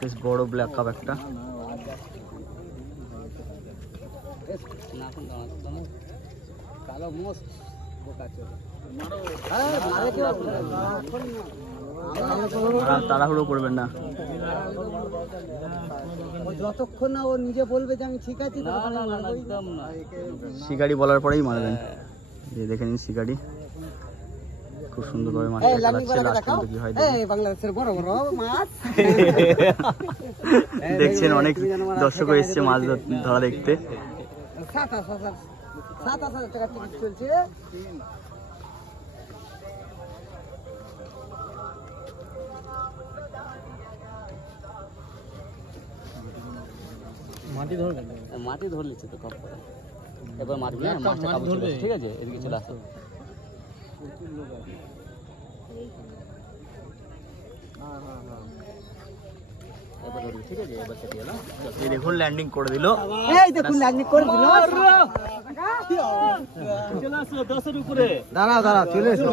বেশ বড় black cup একটা। তাড়াহুড়ো করবেন না, যতক্ষণ না ও নিজে বলবে যে আমি ঠিক আছি। শিকারি বলার পরেই মারবেন। দেখে নিন শিকারি খুব সুন্দরভাবে মাছটা চালাচ্ছে। লাস্ট পর্যন্ত কি হয় বাংলাদেশের বড় বড় মাছ দেখছেন, অনেক দর্শক এসছে মাছ ধরা দেখতে। 27,000 টাকা টিকিট চলছে। মাটি ধরে নিচ্ছে তো কপ করে। এবার মারবি না, মাছটা কাবু চলে আসে, ঠিক আছে? এদিকে চলে আসো। এবার ধরবি, ঠিক আছে? এবার সেটি হলো। এই দেখুন ল্যান্ডিং করে দিল। এই দেখুন ল্যান্ডিং করে দিল। চলে আসো 10 এর উপরে। দাঁড়াও চলে এসো।